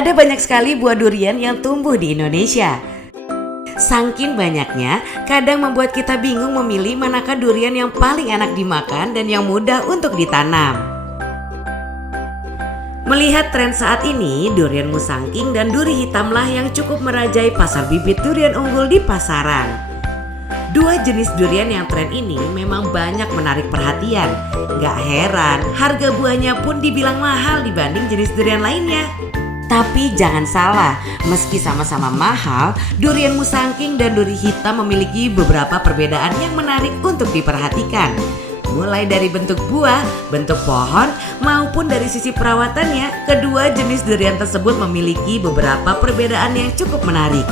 Ada banyak sekali buah durian yang tumbuh di Indonesia. Saking banyaknya, kadang membuat kita bingung memilih manakah durian yang paling enak dimakan dan yang mudah untuk ditanam. Melihat tren saat ini, durian musangking dan duri hitamlah yang cukup merajai pasar bibit durian unggul di pasaran. Dua jenis durian yang tren ini memang banyak menarik perhatian. Gak heran, harga buahnya pun dibilang mahal dibanding jenis durian lainnya. Tapi jangan salah, meski sama-sama mahal, durian musangking dan duri hitam memiliki beberapa perbedaan yang menarik untuk diperhatikan. Mulai dari bentuk buah, bentuk pohon, maupun dari sisi perawatannya, kedua jenis durian tersebut memiliki beberapa perbedaan yang cukup menarik.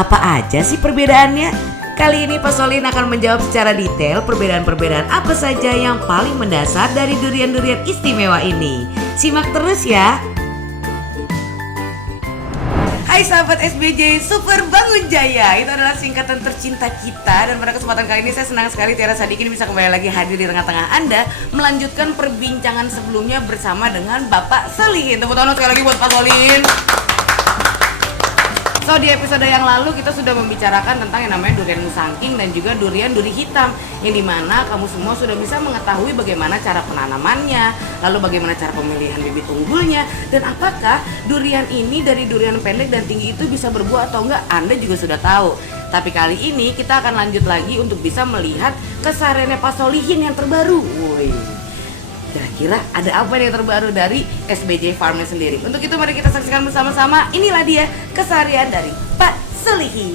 Apa aja sih perbedaannya? Kali ini Pak Solin akan menjawab secara detail perbedaan-perbedaan apa saja yang paling mendasar dari durian-durian istimewa ini. Simak terus ya! Hai sahabat SBJ Super Bangun Jaya, itu adalah singkatan tercinta kita. Dan pada kesempatan kali ini saya senang sekali Tiara Sadikin bisa kembali lagi hadir di tengah-tengah Anda, melanjutkan perbincangan sebelumnya bersama dengan Bapak Solin. Tepuk tangan sekali lagi buat Pak Solin. So di episode yang lalu kita sudah membicarakan tentang yang namanya durian musangking dan juga durian duri hitam, yang dimana kamu semua sudah bisa mengetahui bagaimana cara penanamannya, lalu bagaimana cara pemilihan bibit unggulnya, dan apakah durian ini dari durian pendek dan tinggi itu bisa berbuah atau enggak, Anda juga sudah tahu. Tapi kali ini kita akan lanjut lagi untuk bisa melihat kesehariannya Pak Solihin yang terbaru. Woi, kira-kira ada apa yang terbaru dari SBJ Farmnya sendiri? Untuk itu mari kita saksikan bersama-sama. Inilah dia keseharian dari Pak Solihin.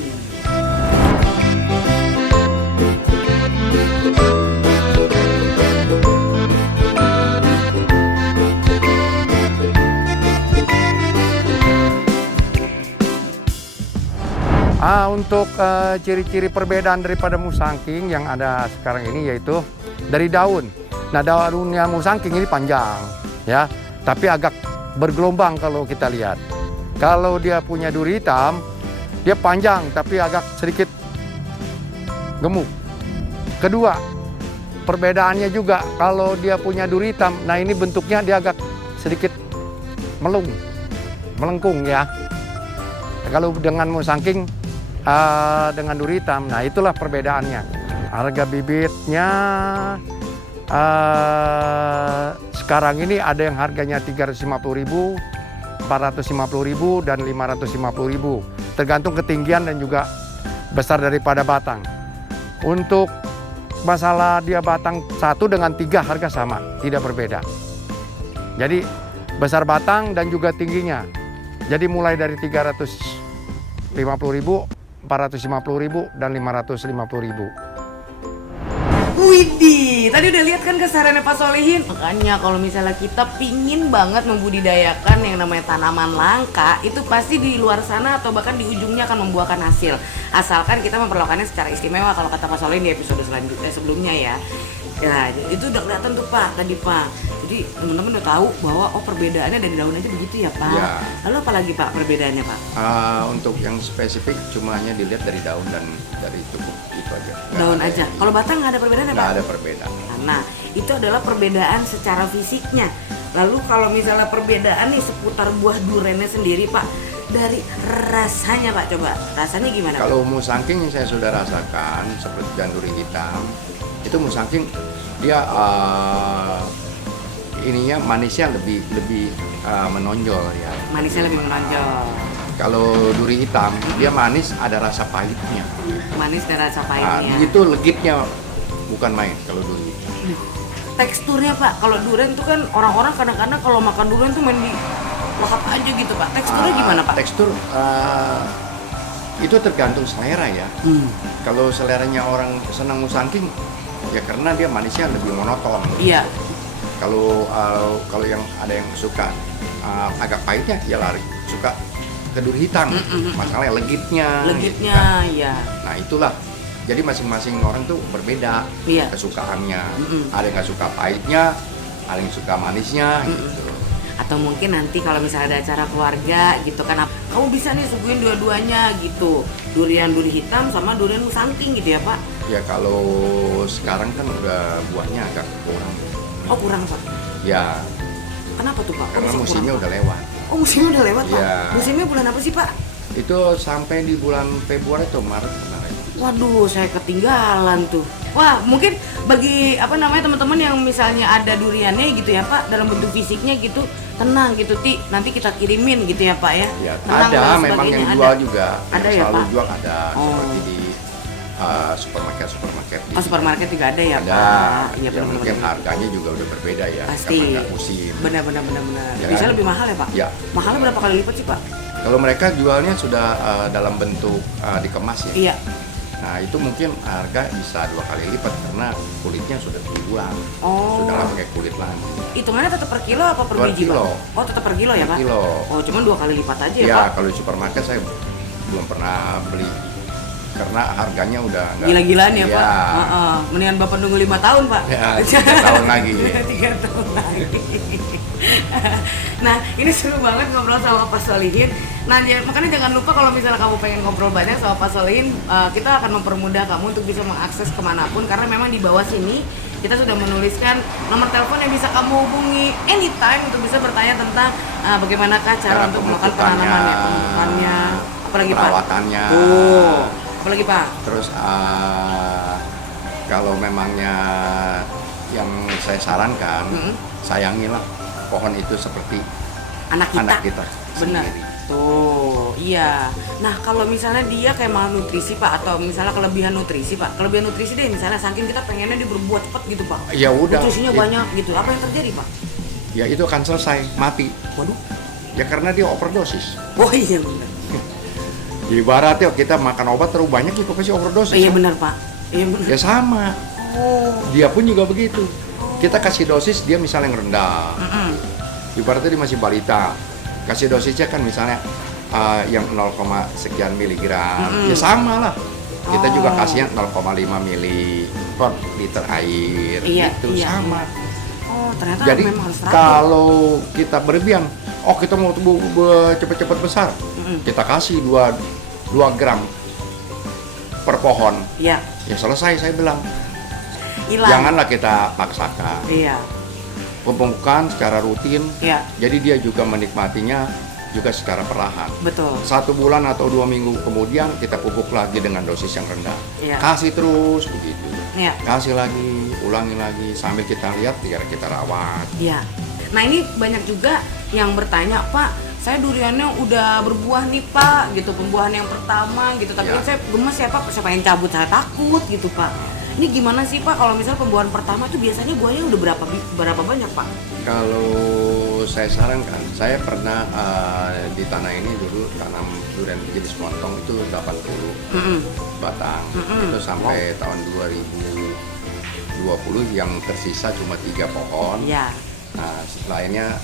Untuk ciri-ciri perbedaan daripada musangking yang ada sekarang ini yaitu dari daun. Nah, daunnya musangking ini panjang ya, tapi agak bergelombang kalau kita lihat. Kalau dia punya duri hitam, dia panjang tapi agak sedikit gemuk. Kedua, perbedaannya juga kalau dia punya duri hitam, nah ini bentuknya dia agak sedikit melengkung ya. Kalau dengan musangking dengan duri hitam, nah itulah perbedaannya. Harga bibitnya sekarang ini ada yang harganya 350.000, 450.000 dan 550.000, tergantung ketinggian dan juga besar daripada batang. Untuk masalah dia batang 1 dengan 3 harga sama, tidak berbeda. Jadi besar batang dan juga tingginya. Jadi mulai dari 350.000, 450.000 dan 550.000. Widih, tadi udah lihat kan kesehariannya Pak Solihin. Makanya kalau misalnya kita pingin banget membudidayakan yang namanya tanaman langka, itu pasti di luar sana atau bahkan di ujungnya akan membuahkan hasil. Asalkan kita memperlakukannya secara istimewa, kalau kata Pak Solihin di episode selanjutnya sebelumnya ya. Ya, itu udah kelihatan tuh Pak tadi Pak. Jadi teman-teman udah tahu bahwa perbedaannya dari daun aja begitu ya Pak. Ya. Lalu apa lagi Pak perbedaannya Pak? Untuk yang spesifik cuma hanya dilihat dari daun dan dari tubuh itu aja. Daun aja. Kalau batang nggak ada perbedaan ya Pak? Nggak ada perbedaan. Nah, itu adalah perbedaan secara fisiknya. Lalu kalau misalnya perbedaan nih seputar buah duriannya sendiri Pak, dari rasanya Pak, coba rasanya gimana Pak? Kalau musangking yang saya sudah rasakan seperti duri hitam, itu musangking dia ininya manisnya lebih menonjol ya. Manisnya lebih menonjol. Kalau duri hitam dia manis, ada rasa pahitnya. Manis dan rasa pahitnya. Itu legitnya bukan main kalau duri. Teksturnya Pak, kalau durian itu kan orang-orang kadang-kadang kalau makan durian tuh main di lahap aja gitu Pak. Teksturnya gimana Pak? Tekstur itu tergantung selera ya. Kalau seleranya orang senang musangking, ya karena dia manisnya lebih monoton. Iya. Kalau yang ada yang suka agak pahitnya, ya lari suka ke duri hitam. Masalahnya legitnya. Legitnya, gitu, ya. Nah itulah. Jadi masing-masing orang tuh berbeda kesukaannya. Ada yang nggak suka pahitnya, ada yang suka manisnya, gitu. Atau mungkin nanti kalau misalnya ada acara keluarga gitu kan, kamu bisa nih suguhin dua-duanya gitu, durian duri hitam sama durian musangking gitu ya Pak? Ya kalau sekarang kan udah buahnya agak kurang. Oh kurang Pak? Ya. Kenapa tuh Pak? Karena musimnya udah lewat. Oh, musimnya udah lewat, Pak? Iya. Musimnya bulan apa sih, Pak? Itu sampai di bulan Februari atau Maret kemarin. Waduh, saya ketinggalan tuh. Wah, mungkin bagi teman-teman yang misalnya ada duriannya gitu ya Pak, dalam bentuk fisiknya gitu, tenang gitu nanti kita kirimin gitu ya Pak ya. Ya, Tenang ada dan memang yang sebagainya, jual ada. juga. Ada yang ya, selalu Pak? jual ada Oh. seperti di supermarket. Oh, supermarket juga ada ya Ada. Pak. Iya, Yang mungkin benar-benar. harganya juga udah berbeda ya. Pasti. Karena nggak musim. Benar. Ya Bisa kan? lebih mahal ya Pak? Ya. Mahalnya berapa kali lipat sih Pak? Kalau mereka jualnya sudah dalam bentuk dikemas ya. Iya. Nah itu mungkin harga bisa 2 kali lipat karena kulitnya sudah dibuang, Oh. sudah nggak pakai kulit lagi. Hitungannya tetap per kilo apa per Per biji kilo. Pak? Oh, tetap per kilo ya Pak? Kilo. Oh, cuman 2 kali lipat aja ya Ya Pak? kalau di supermarket saya belum pernah beli karena harganya udah nggak. Gila-gilaan ya Iya. Pak? Heeh. Mendingan Bapak nunggu 5 tahun Pak? Ya, 3 tahun lagi. 3 tahun lagi. Nah, ini seru banget ngobrol sama Pak Solihin. Nah, makanya jangan lupa kalau misalnya kamu pengen ngobrol banyak sama Pak Solihin, kita akan mempermudah kamu untuk bisa mengakses kemanapun, karena memang di bawah sini kita sudah menuliskan nomor telepon yang bisa kamu hubungi anytime untuk bisa bertanya tentang bagaimanakah cara untuk melakukan penanamannya, pemupukannya, apalagi Pak? Perawatannya. Tuh, apalagi Pak? Terus kalau memangnya yang saya sarankan, sayangilah pohon itu seperti Anak kita. Benar. sendiri. Tuh, iya. Nah, kalau misalnya dia kayak malnutrisi Pak, atau misalnya kelebihan nutrisi Pak, kelebihan nutrisi deh misalnya saking kita pengennya dia berbuat cepat gitu Pak. Ya udah. Nutrisinya Ya- banyak gitu. Apa yang terjadi Pak? Ya itu akan selesai, mati. Waduh. Ya karena dia overdosis. Oh iya benar. Ibaratnya kita makan obat terlalu banyak itu pasti overdosis. Iya benar Pak. Iya benar. Ya sama. Oh. Dia pun juga begitu. Kita kasih dosis dia misalnya yang rendah. Mm-mm. Ibaratnya dia masih balita. Kasih dosisnya kan misalnya yang 0, sekian miligram. Ya sama lah. Kita juga Oh. kasihnya 0,5 mili per liter air. Iya, Itu iya, sama. Oh, ternyata Jadi memang harus teratur. kalau kita berlebihan, kita mau cepet-cepet besar, kita kasih 2 gram per pohon. Iya, Ya selesai saya bilang. hilang. Janganlah kita paksakan. Iya. Pemupukan secara rutin, Iya, jadi dia juga menikmatinya juga secara perlahan. betul. 1 bulan atau 2 minggu kemudian kita pupuk lagi dengan dosis yang rendah. Iya. Kasih terus begitu. Iya. Kasih lagi, ulangi lagi sambil kita lihat, biar kita rawat. Iya. Nah, ini banyak juga yang bertanya, Pak, saya duriannya udah berbuah nih Pak, gitu, pembuahan yang pertama gitu, tapi Ya. kan saya gemes ya Pak, saya pengen cabut, saya takut gitu Pak. Ini gimana sih Pak, kalau misalnya pembuahan pertama tuh biasanya buahnya udah berapa banyak Pak? Kalau saya sarankan, saya pernah di tanah ini dulu tanam durian jenis montong itu 80 batang. Itu sampai tahun 2020 yang tersisa cuma 3 pohon. Iya. Nah, lainnya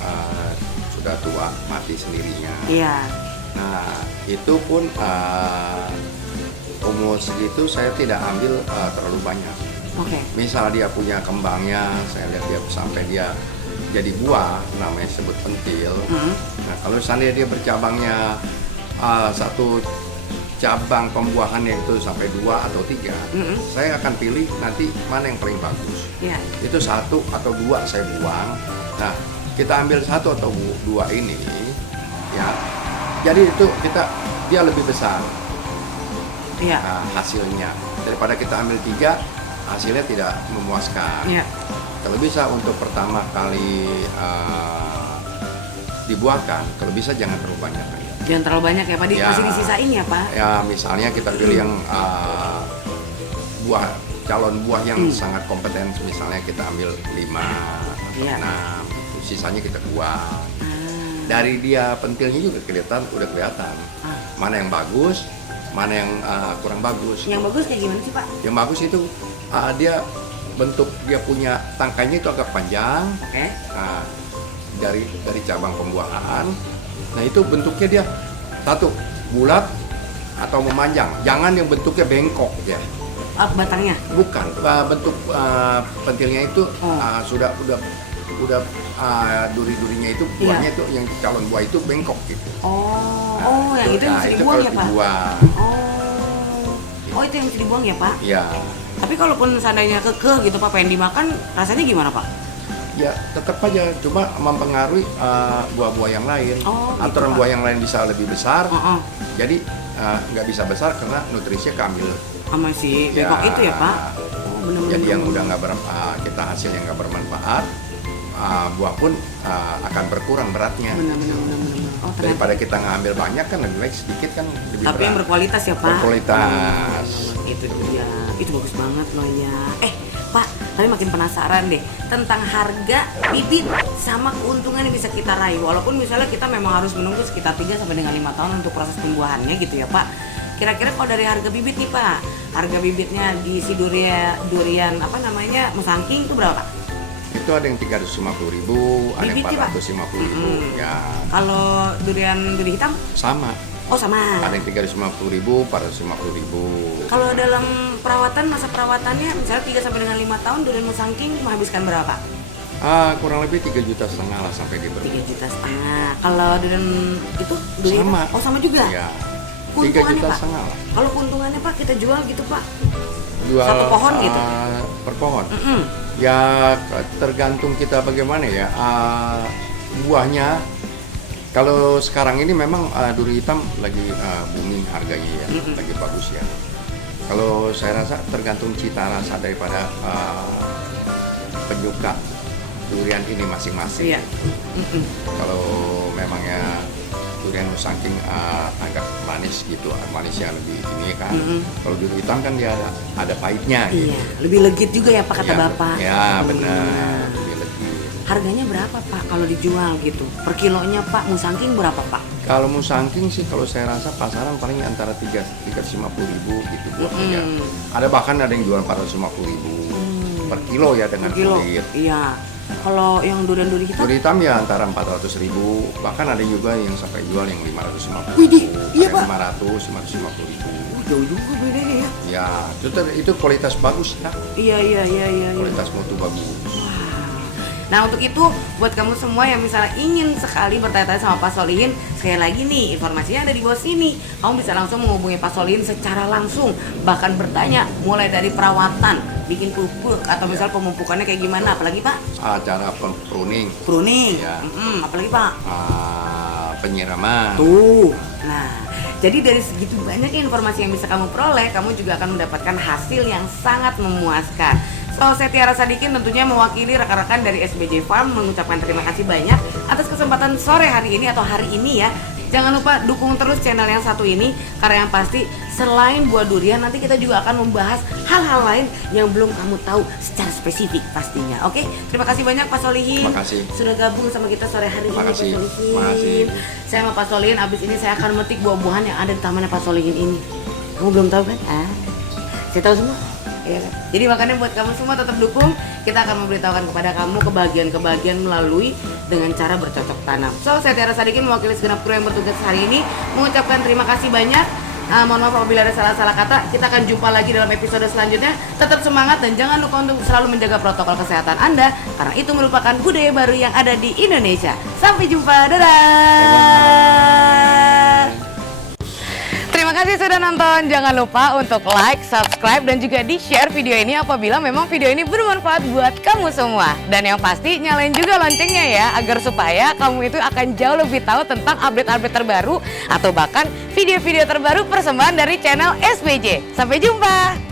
sudah tua, mati sendirinya. Iya. Nah, itu pun umur segitu saya tidak ambil terlalu banyak. Oke. Misal dia punya kembangnya, saya lihat dia sampai dia jadi buah, namanya sebut pentil. Nah, kalau seandainya dia bercabangnya satu cabang pembuahannya itu sampai 2 atau 3, saya akan pilih nanti mana yang paling bagus. Iya. Itu 1 atau 2 saya buang. Nah, kita ambil 1 atau 2 ini, ya. Jadi itu dia lebih besar. Iya. Hasilnya daripada kita ambil 3, hasilnya tidak memuaskan. Iya. Kalau bisa untuk pertama kali dibuahkan, kalau bisa jangan terlalu banyak. Jangan terlalu banyak ya Pak, Ya. masih disisain ya Pak? Ya misalnya kita pilih yang calon buah yang sangat kompeten, misalnya kita ambil 5 atau Iya. 6, sisanya kita buang. Ah. Dari dia pentilnya juga udah kelihatan mana yang bagus, mana yang kurang bagus. Yang bagus kayak gimana sih Pak? Yang bagus itu dia bentuk dia punya tangkainya itu agak panjang. Oke. Nah, dari cabang pembuahan. Nah itu bentuknya dia satu bulat atau memanjang. Jangan yang bentuknya bengkok ya. Batangnya? Bukan. Bentuk pentilnya itu sudah duri-durinya itu buahnya itu yang calon buah itu bengkok gitu. Yang itu yang mesti dibuang harus ya Pak? dibuang. Oh itu yang mesti dibuang ya Pak? Iya. Tapi kalaupun seandainya kekeh gitu Pak, pengen dimakan, rasanya gimana Pak? Ya tetap aja, cuma mempengaruhi buah-buah yang lain. Oh, gitu, Antara Pak. buah yang lain bisa lebih besar, Heeh. jadi nggak bisa besar karena nutrisinya keambil. Sama si bengkok itu ya Pak? Oh benar-benar. Jadi yang udah nggak kita hasil yang nggak bermanfaat, buah pun akan berkurang beratnya. Benar-benar. Oh ternyata. Daripada kita ngambil banyak kan lebih baik sedikit kan lebih Tapi berat. yang berkualitas ya Pak? Berkualitas. Itu dia, itu bagus banget loh ya. Pak, tapi makin penasaran deh tentang harga bibit sama keuntungan yang bisa kita raih. Walaupun misalnya kita memang harus menunggu sekitar 3 sampai dengan 5 tahun untuk proses pembuahannya gitu ya Pak. Kira-kira kalau dari harga bibit nih Pak, harga bibitnya di si durian apa namanya Musangking itu berapa Pak? Itu ada yang 350.000, ada yang Bibitnya, Pak? 450.000. Ya Kalau duri hitam? sama. Oh sama. Ada yang 350.000, 450.000. Kalau dalam perawatan, masa perawatannya misalnya 3 sampai dengan 5 tahun durian Musangking menghabiskan berapa? Kurang lebih 3,5 juta lah sampai di 3,5 juta. Kalau durian itu durian Sama. Oh sama juga. Ya, 3,5 Keuntungannya, juta Pak? lah. Kalau keuntungannya Pak kita jual gitu Pak. Jual Satu pohon gitu? Per pohon. Mm-mm. Ya tergantung kita bagaimana ya. Buahnya kalau sekarang ini memang duri hitam lagi booming harganya ya, lagi bagus ya. Kalau saya rasa tergantung cita rasa daripada penyuka durian ini masing-masing. Iya. Mm-mm. Kalau memangnya durian Musangking agak manis gitu, manisnya lebih ini kan. Kalau duri hitam kan dia ada pahitnya gitu. Iya, lebih legit juga ya Pak kata Ya, Bapak. Ya benar, lebih legit. Harganya berapa Pak kalau dijual gitu? Per kilonya Pak Musangking berapa Pak? Kalau Musangking sih kalau saya rasa pasaran paling antara 350.000 gitu buahnya. Ada bahkan ada yang jual 450.000 per kilo ya dengan Per kilo. kulit. Iya. Kalau yang durian-duri hitam? Duri hitam ya antara 400.000, bahkan ada juga yang sampai jual yang 550.000. Widih, iya, Pak. 500, 550.000. Jauh juga bedanya ya. Ya, itu kualitas bagus ya. Iya. Kualitas mutu bagus. Nah untuk itu buat kamu semua yang misalnya ingin sekali bertanya-tanya sama Pak Solihin, sekali lagi nih informasinya ada di bawah sini. Kamu bisa langsung menghubungi Pak Solihin secara langsung, bahkan bertanya mulai dari perawatan, bikin pupuk atau misal pemupukannya kayak gimana, apalagi Pak? Cara pruning, Pruning, Ya. Apalagi Pak? penyiraman. Tuh, nah jadi dari segitu banyaknya informasi yang bisa kamu peroleh, kamu juga akan mendapatkan hasil yang sangat memuaskan. So, saya Tiara Sadikin tentunya mewakili rekan-rekan dari SBJ Farm mengucapkan terima kasih banyak atas kesempatan sore hari ini atau hari ini ya. Jangan lupa dukung terus channel yang satu ini, karena yang pasti selain buah durian nanti kita juga akan membahas hal-hal lain yang belum kamu tahu secara spesifik pastinya. Oke, terima kasih banyak Pak Solihin. Terima kasih. Sudah gabung sama kita sore hari ini Terima Pak kasih. Solihin. Terima kasih. Saya sama Pak Solihin, abis ini saya akan memetik buah-buahan yang ada di tamannya Pak Solihin ini. Kamu belum tahu kan? Saya tahu semua. Iya kan? Jadi makanya buat kamu semua tetap dukung. Kita akan memberitahukan kepada kamu kebahagiaan-kebahagiaan melalui dengan cara bercocok tanam. So, saya Tiara Sadikin mewakili segenap kru yang bertugas hari ini mengucapkan terima kasih banyak. Mohon maaf apabila ada salah-salah kata. Kita akan jumpa lagi dalam episode selanjutnya. Tetap semangat dan jangan lupa untuk selalu menjaga protokol kesehatan Anda, karena itu merupakan budaya baru yang ada di Indonesia. Sampai jumpa, dadah. Terima kasih sudah nonton. Jangan lupa untuk like, subscribe, dan juga di-share video ini apabila memang video ini bermanfaat buat kamu semua. Dan yang pasti nyalain juga loncengnya ya, agar supaya kamu itu akan jauh lebih tahu tentang update-update terbaru atau bahkan video-video terbaru persembahan dari channel SBJ. Sampai jumpa.